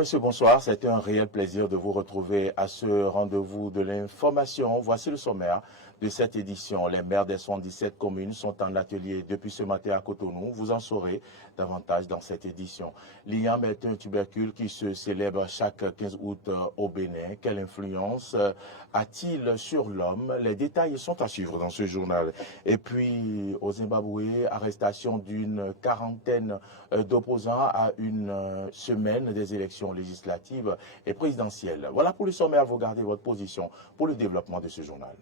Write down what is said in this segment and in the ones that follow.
Mesdames, Messieurs, bonsoir. C'est un réel plaisir de vous retrouver à ce rendez-vous de l'information. Voici le sommaire de cette édition. Les maires des 77 communes sont en atelier depuis ce matin à Cotonou. Vous en saurez davantage dans cette édition. L'IAM est un tubercule qui se célèbre chaque 15 août au Bénin. Quelle influence a-t-il sur l'homme? Les détails sont à suivre dans ce journal. Et puis, au Zimbabwe, arrestation d'une quarantaine d'opposants à une semaine des élections législatives et présidentielles. Voilà pour le sommaire. Vous gardez votre position pour le développement de ce journal.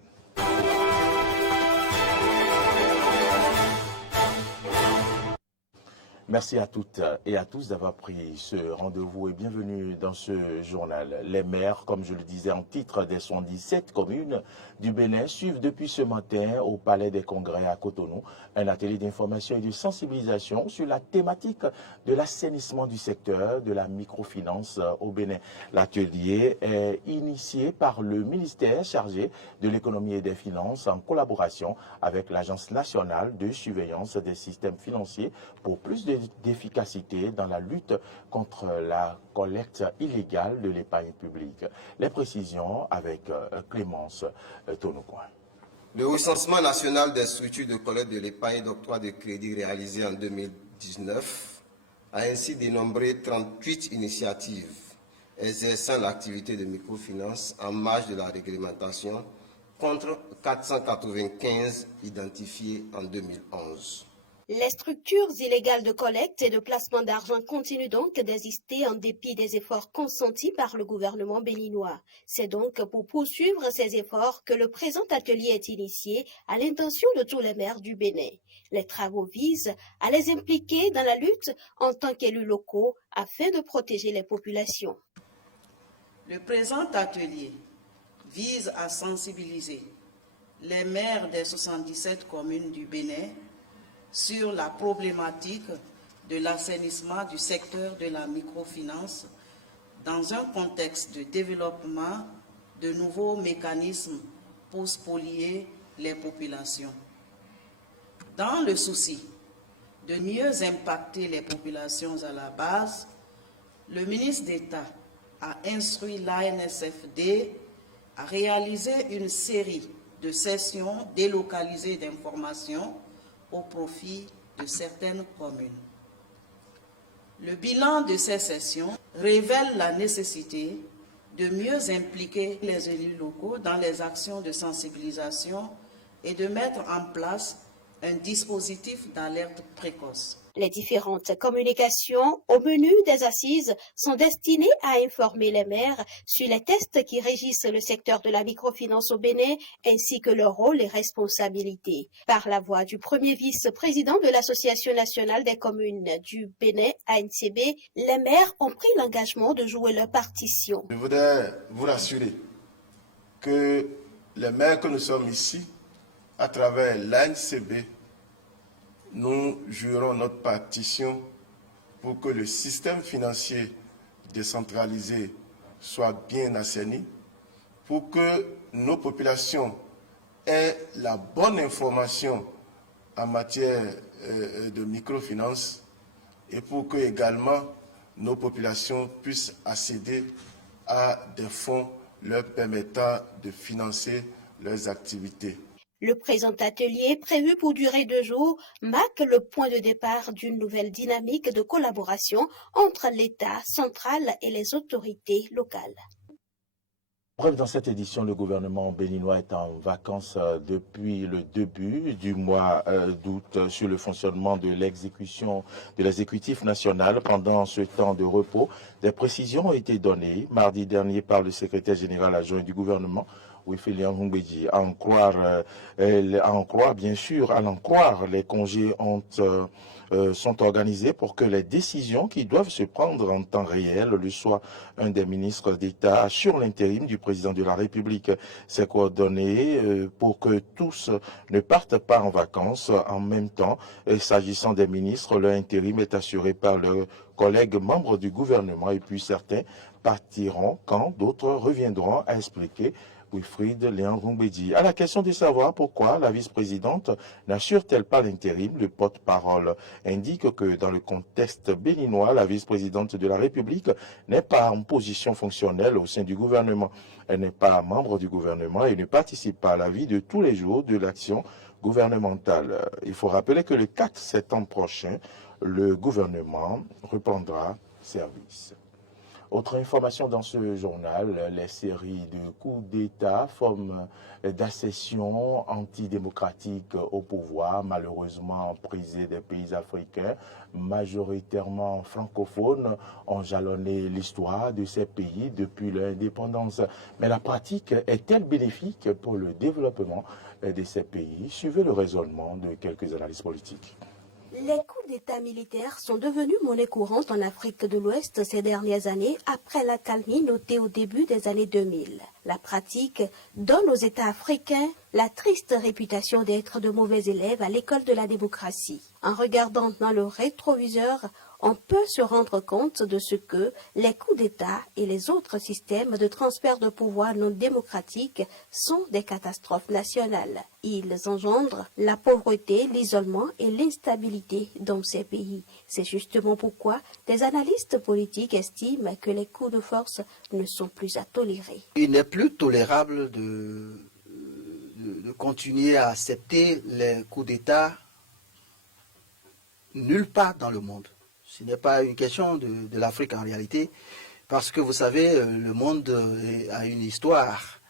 Merci à toutes et à tous d'avoir pris ce rendez-vous et bienvenue dans ce journal. Les maires, comme je le disais en titre, des 77 communes du Bénin suivent depuis ce matin au Palais des Congrès à Cotonou un atelier d'information et de sensibilisation sur la thématique de l'assainissement du secteur de la microfinance au Bénin. L'atelier est initié par le ministère chargé de l'économie et des finances en collaboration avec l'Agence nationale de surveillance des systèmes financiers pour plus d'efficacité dans la lutte contre la collecte illégale de l'épargne publique. Les précisions avec Clémence Tonocoin. Le recensement national des structures de collecte de l'épargne et d'octroi de crédit réalisé en 2019 a ainsi dénombré 38 initiatives exerçant l'activité de microfinance en marge de la réglementation contre 495 identifiées en 2011. Les structures illégales de collecte et de placement d'argent continuent donc d'exister en dépit des efforts consentis par le gouvernement béninois. C'est donc pour poursuivre ces efforts que le présent atelier est initié à l'intention de tous les maires du Bénin. Les travaux visent à les impliquer dans la lutte en tant qu'élus locaux afin de protéger les populations. Le présent atelier vise à sensibiliser les maires des 77 communes du Bénin sur la problématique de l'assainissement du secteur de la microfinance dans un contexte de développement de nouveaux mécanismes pour spolier les populations. Dans le souci de mieux impacter les populations à la base, le ministre d'État a instruit l'ANSFD à réaliser une série de sessions délocalisées d'informations au profit de certaines communes. Le bilan de ces sessions révèle la nécessité de mieux impliquer les élus locaux dans les actions de sensibilisation et de mettre en place un dispositif d'alerte précoce. Les différentes communications au menu des assises sont destinées à informer les maires sur les tests qui régissent le secteur de la microfinance au Bénin ainsi que leur rôle et responsabilités. Par la voix du premier vice-président de l'Association nationale des communes du Bénin, ANCB, les maires ont pris l'engagement de jouer leur partition. Je voudrais vous rassurer que les maires que nous sommes ici, à travers l'ANCB, nous jouerons notre partition pour que le système financier décentralisé soit bien assaini, pour que nos populations aient la bonne information en matière de microfinance et pour que également nos populations puissent accéder à des fonds leur permettant de financer leurs activités. Le présent atelier, prévu pour durer 2 jours, marque le point de départ d'une nouvelle dynamique de collaboration entre l'État central et les autorités locales. Bref, dans cette édition, le gouvernement béninois est en vacances depuis le début du mois d'août sur le fonctionnement de l'exécutif national. Pendant ce temps de repos, des précisions ont été données mardi dernier par le secrétaire général adjoint du gouvernement, Wifilian Humbedji. À en croire, bien sûr, les congés sont organisés pour que les décisions qui doivent se prendre en temps réel le soient. Un des ministres d'État assure l'intérim du président de la République. Ces coordonnées pour que tous ne partent pas en vacances en même temps. Et s'agissant des ministres, leur intérim est assuré par leurs collègues membres du gouvernement et puis certains partiront quand d'autres reviendront, a expliqué Wilfried Léon Roumbédi. À la question de savoir pourquoi la vice-présidente n'assure-t-elle pas l'intérim, le porte-parole indique que dans le contexte béninois, la vice-présidente de la République n'est pas en position fonctionnelle au sein du gouvernement. Elle n'est pas membre du gouvernement et ne participe pas à la vie de tous les jours de l'action gouvernementale. Il faut rappeler que le 4 septembre prochain, le gouvernement reprendra service. Autre information dans ce journal, les séries de coups d'État, formes d'accession antidémocratique au pouvoir, malheureusement prisées des pays africains, majoritairement francophones, ont jalonné l'histoire de ces pays depuis leur indépendance. Mais la pratique est-elle bénéfique pour le développement de ces pays? Suivez le raisonnement de quelques analystes politiques. Les coups d'État militaires sont devenus monnaie courante en Afrique de l'Ouest ces dernières années après l'accalmie notée au début des années 2000. La pratique donne aux États africains la triste réputation d'être de mauvais élèves à l'école de la démocratie. En regardant dans le rétroviseur, on peut se rendre compte de ce que les coups d'État et les autres systèmes de transfert de pouvoir non démocratiques sont des catastrophes nationales. Ils engendrent la pauvreté, l'isolement et l'instabilité dans ces pays. C'est justement pourquoi des analystes politiques estiment que les coups de force ne sont plus à tolérer. Il n'est plus tolérable de continuer à accepter les coups d'État nulle part dans le monde. Ce n'est pas une question de l'Afrique en réalité, parce que vous savez, le monde a une histoire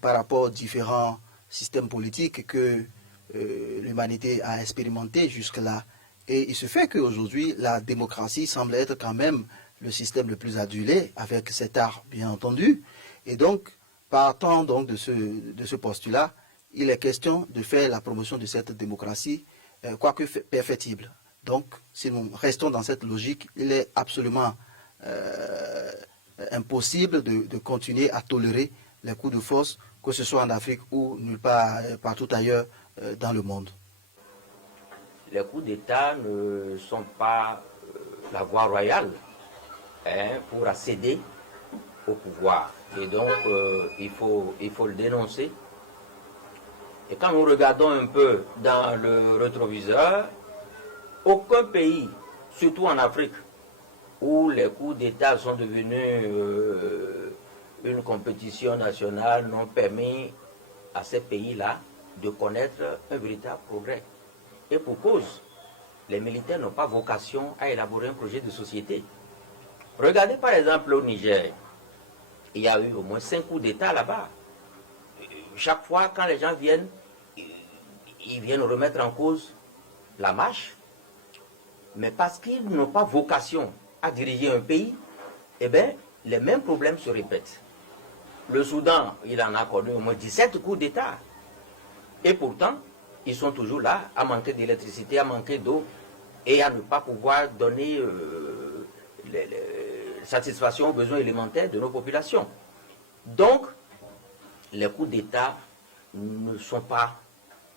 par rapport aux différents systèmes politiques que l'humanité a expérimenté jusque-là. Et il se fait qu'aujourd'hui, la démocratie semble être quand même le système le plus adulé, avec cet art bien entendu. Et donc, partant donc de ce postulat, il est question de faire la promotion de cette démocratie, quoique perfectible. Donc, si nous restons dans cette logique, il est absolument impossible de continuer à tolérer les coups de force, que ce soit en Afrique ou nulle part, partout ailleurs dans le monde. Les coups d'État ne sont pas la voie royale pour accéder au pouvoir. Et donc, il faut le dénoncer. Et quand nous regardons un peu dans le rétroviseur, aucun pays, surtout en Afrique, où les coups d'État sont devenus une compétition nationale, n'ont permis à ces pays-là de connaître un véritable progrès. Et pour cause, les militaires n'ont pas vocation à élaborer un projet de société. Regardez par exemple au Niger, il y a eu au moins 5 coups d'État là-bas. Chaque fois, quand les gens viennent, ils viennent remettre en cause la marche. Mais parce qu'ils n'ont pas vocation à diriger un pays, eh bien, les mêmes problèmes se répètent. Le Soudan, il en a connu au moins 17 coups d'État. Et pourtant, ils sont toujours là, à manquer d'électricité, à manquer d'eau, et à ne pas pouvoir donner satisfaction aux besoins élémentaires de nos populations. Donc, les coups d'État ne sont pas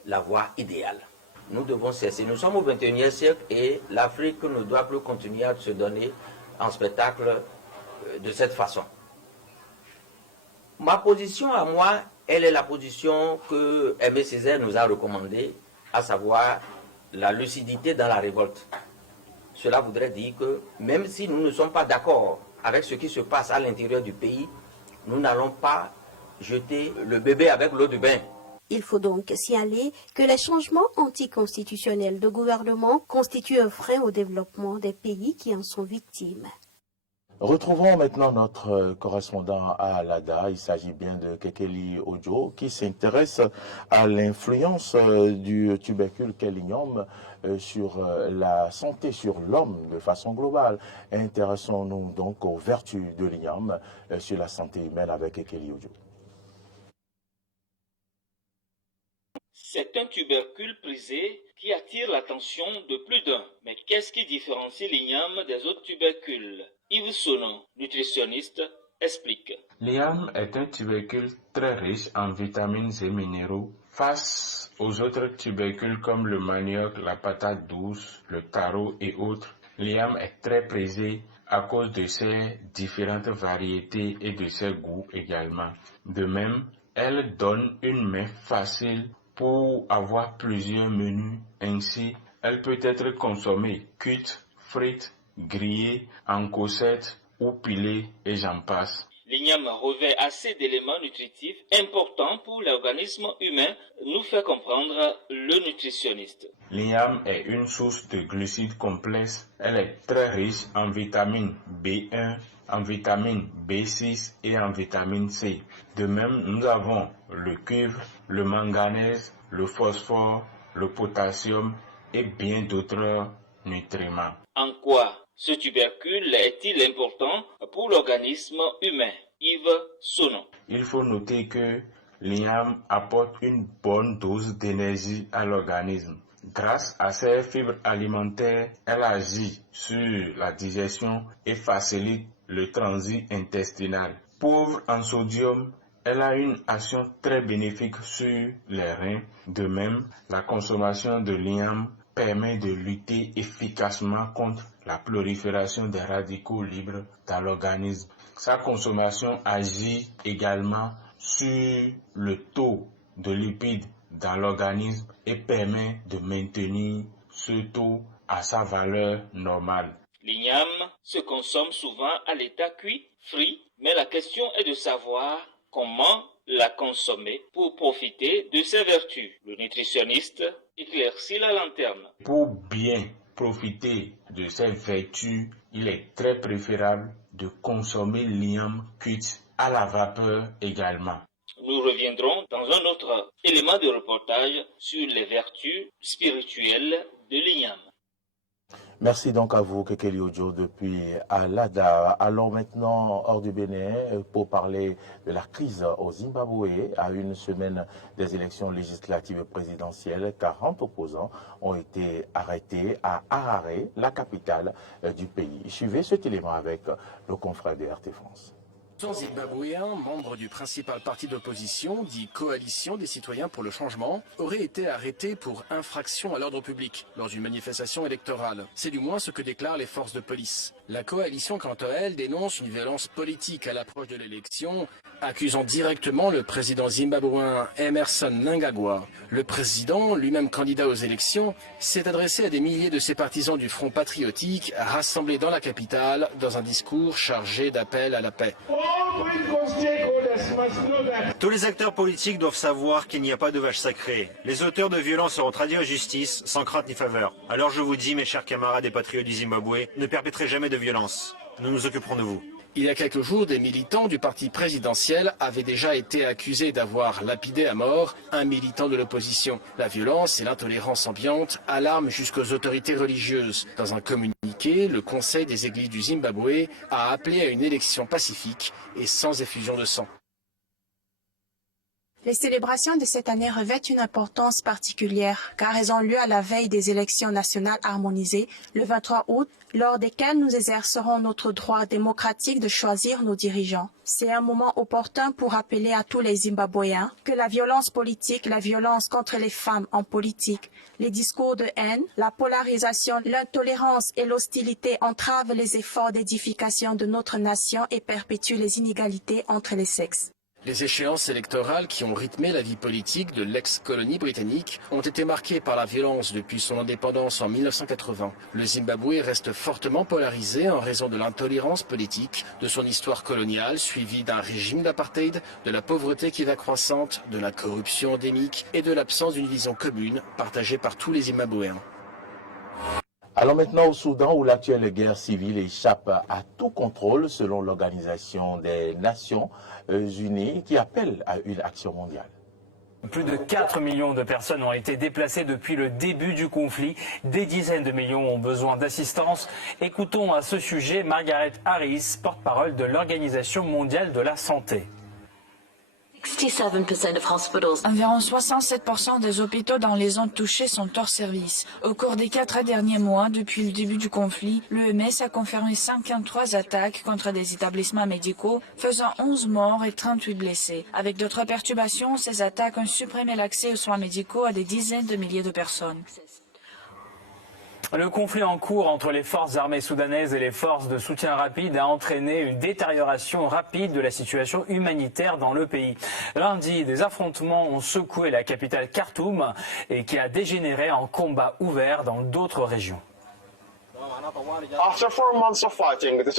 la voie idéale. Nous devons cesser. Nous sommes au XXIe siècle et l'Afrique ne doit plus continuer à se donner en spectacle de cette façon. Ma position à moi, elle est la position que Aimé Césaire nous a recommandée, à savoir la lucidité dans la révolte. Cela voudrait dire que même si nous ne sommes pas d'accord avec ce qui se passe à l'intérieur du pays, nous n'allons pas jeter le bébé avec l'eau du bain. Il faut donc signaler que les changements anticonstitutionnels de gouvernement constituent un frein au développement des pays qui en sont victimes. Retrouvons maintenant notre correspondant à Lada. Il s'agit bien de Kekeli Ojo qui s'intéresse à l'influence du tubercule Kellignum sur la santé, sur l'homme de façon globale. Intéressons-nous donc aux vertus de l'igname sur la santé humaine avec Kekeli Ojo. C'est un tubercule prisé qui attire l'attention de plus d'un. Mais qu'est-ce qui différencie l'igname des autres tubercules? Yves Sonon, nutritionniste, explique. L'igname est un tubercule très riche en vitamines et minéraux face aux autres tubercules comme le manioc, la patate douce, le taro et autres. L'igname est très prisé à cause de ses différentes variétés et de ses goûts également. De même, Elle donne une main facile pour avoir plusieurs menus. Ainsi, elle peut être consommée cuite, frite, grillée, en cossette ou pilée et j'en passe. L'igname revêt assez d'éléments nutritifs importants pour l'organisme humain, nous fait comprendre le nutritionniste. L'igname est une source de glucides complexes. Elle est très riche en vitamine B1, en vitamine B6 et en vitamine C. De même, nous avons le cuivre, le manganèse, le phosphore, le potassium et bien d'autres nutriments. En quoi ce tubercule est-il important pour l'organisme humain? Yves Sonon. Il faut noter que l'igname apporte une bonne dose d'énergie à l'organisme. Grâce à ses fibres alimentaires, elle agit sur la digestion et facilite le transit intestinal. Pauvre en sodium, elle a une action très bénéfique sur les reins. De même, la consommation de l'igname permet de lutter efficacement contre la prolifération des radicaux libres dans l'organisme. Sa consommation agit également sur le taux de lipides dans l'organisme et permet de maintenir ce taux à sa valeur normale. L'igname se consomme souvent à l'état cuit, frit, mais la question est de savoir comment la consommer pour profiter de ses vertus. Le nutritionniste éclaircit la lanterne. Pour bien profiter de ses vertus, il est très préférable de consommer l'igname cuite à la vapeur également. Nous reviendrons dans un autre élément de reportage sur les vertus spirituelles de l'igname. Merci donc à vous, Kekeli Ojo, depuis Alada. Allons maintenant hors du Bénin pour parler de la crise au Zimbabwe. À une semaine des élections législatives et présidentielles, 40 opposants ont été arrêtés à Harare, la capitale du pays. Suivez cet élément avec nos confrères de RT France. Zimbabwéens, membres du principal parti d'opposition, dit Coalition des citoyens pour le changement, auraient été arrêtés pour infraction à l'ordre public lors d'une manifestation électorale. C'est du moins ce que déclarent les forces de police. La coalition, quant à elle, dénonce une violence politique à l'approche de l'élection, accusant directement le président zimbabwéen Emmerson Mnangagwa. Le président, lui-même candidat aux élections, s'est adressé à des milliers de ses partisans du Front patriotique, rassemblés dans la capitale, dans un discours chargé d'appel à la paix. Tous les acteurs politiques doivent savoir qu'il n'y a pas de vache sacrée. Les auteurs de violences seront traduits en justice, sans crainte ni faveur. Alors je vous dis, mes chers camarades et patriotes du Zimbabwe, ne perpétrez jamais de violence. Nous nous occuperons de vous. Il y a quelques jours, des militants du parti présidentiel avaient déjà été accusés d'avoir lapidé à mort un militant de l'opposition. La violence et l'intolérance ambiante alarment jusqu'aux autorités religieuses. Dans un communiqué, le Conseil des églises du Zimbabwe a appelé à une élection pacifique et sans effusion de sang. Les célébrations de cette année revêtent une importance particulière car elles ont lieu à la veille des élections nationales harmonisées le 23 août, lors desquelles nous exercerons notre droit démocratique de choisir nos dirigeants. C'est un moment opportun pour rappeler à tous les Zimbabwéens que la violence politique, la violence contre les femmes en politique, les discours de haine, la polarisation, l'intolérance et l'hostilité entravent les efforts d'édification de notre nation et perpétuent les inégalités entre les sexes. Les échéances électorales qui ont rythmé la vie politique de l'ex-colonie britannique ont été marquées par la violence depuis son indépendance en 1980. Le Zimbabwe reste fortement polarisé en raison de l'intolérance politique, de son histoire coloniale suivie d'un régime d'apartheid, de la pauvreté qui va croissante, de la corruption endémique et de l'absence d'une vision commune partagée par tous les Zimbabwéens. Allons maintenant au Soudan où l'actuelle guerre civile échappe à tout contrôle selon l'Organisation des Nations Unies qui appelle à une action mondiale. Plus de 4 millions de personnes ont été déplacées depuis le début du conflit. Des dizaines de millions ont besoin d'assistance. Écoutons à ce sujet Margaret Harris, porte-parole de l'Organisation mondiale de la santé. Environ 67% des hôpitaux dans les zones touchées sont hors service. Au cours des 4 derniers mois, depuis le début du conflit, l'OMS a confirmé 53 attaques contre des établissements médicaux, faisant 11 morts et 38 blessés. Avec d'autres perturbations, ces attaques ont supprimé l'accès aux soins médicaux à des dizaines de milliers de personnes. Le conflit en cours entre les forces armées soudanaises et les forces de soutien rapide a entraîné une détérioration rapide de la situation humanitaire dans le pays. Lundi, des affrontements ont secoué la capitale Khartoum et qui a dégénéré en combat ouvert dans d'autres régions.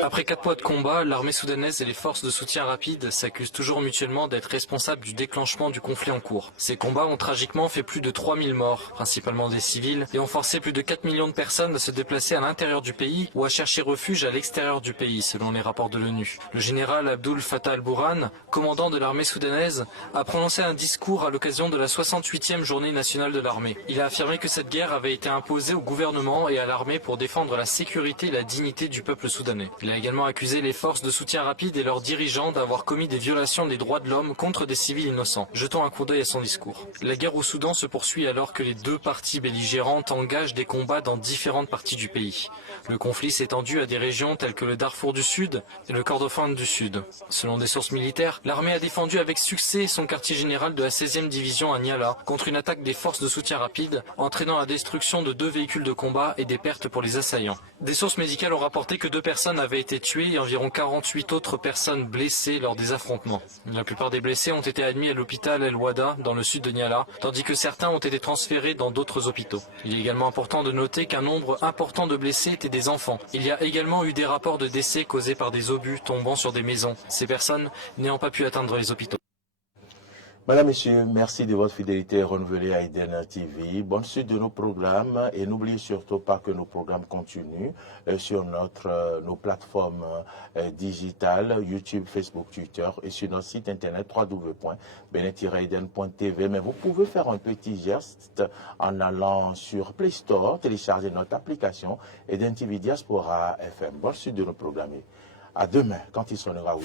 Après 4 mois de combat, l'armée soudanaise et les forces de soutien rapide s'accusent toujours mutuellement d'être responsables du déclenchement du conflit en cours. Ces combats ont tragiquement fait plus de 3000 morts, principalement des civils, et ont forcé plus de 4 millions de personnes à se déplacer à l'intérieur du pays ou à chercher refuge à l'extérieur du pays, selon les rapports de l'ONU. Le général Abdul Fattah al-Burhan, commandant de l'armée soudanaise, a prononcé un discours à l'occasion de la 68e journée nationale de l'armée. Il a affirmé que cette guerre avait été imposée au gouvernement et à l'armée pour défendre la sécurité et la dignité du peuple soudanais. Il a également accusé les forces de soutien rapide et leurs dirigeants d'avoir commis des violations des droits de l'homme contre des civils innocents. Jetons un coup d'œil à son discours. La guerre au Soudan se poursuit alors que les deux parties belligérantes engagent des combats dans différentes parties du pays. Le conflit s'est étendu à des régions telles que le Darfour du Sud et le Kordofan du Sud. Selon des sources militaires, l'armée a défendu avec succès son quartier général de la 16e division à Niala contre une attaque des forces de soutien rapide, entraînant la destruction de 2 véhicules de combat et des pertes pour les assaillants. Des sources médicales ont rapporté que 2 personnes avaient été tuées et environ 48 autres personnes blessées lors des affrontements. La plupart des blessés ont été admis à l'hôpital El Wada dans le sud de Niala, tandis que certains ont été transférés dans d'autres hôpitaux. Il est également important de noter qu'un nombre important de blessés étaient des enfants. Il y a également eu des rapports de décès causés par des obus tombant sur des maisons, ces personnes n'ayant pas pu atteindre les hôpitaux. Madame, Messieurs, merci de votre fidélité renouvelée à Eden TV. Bonne suite de nos programmes et n'oubliez surtout pas que nos programmes continuent sur nos plateformes digitales, YouTube, Facebook, Twitter et sur notre site internet www.benet-eden.tv. Mais vous pouvez faire un petit geste en allant sur Play Store, télécharger notre application Eden TV Diaspora FM. Bonne suite de nos programmes. À demain, quand il sonnera 8h.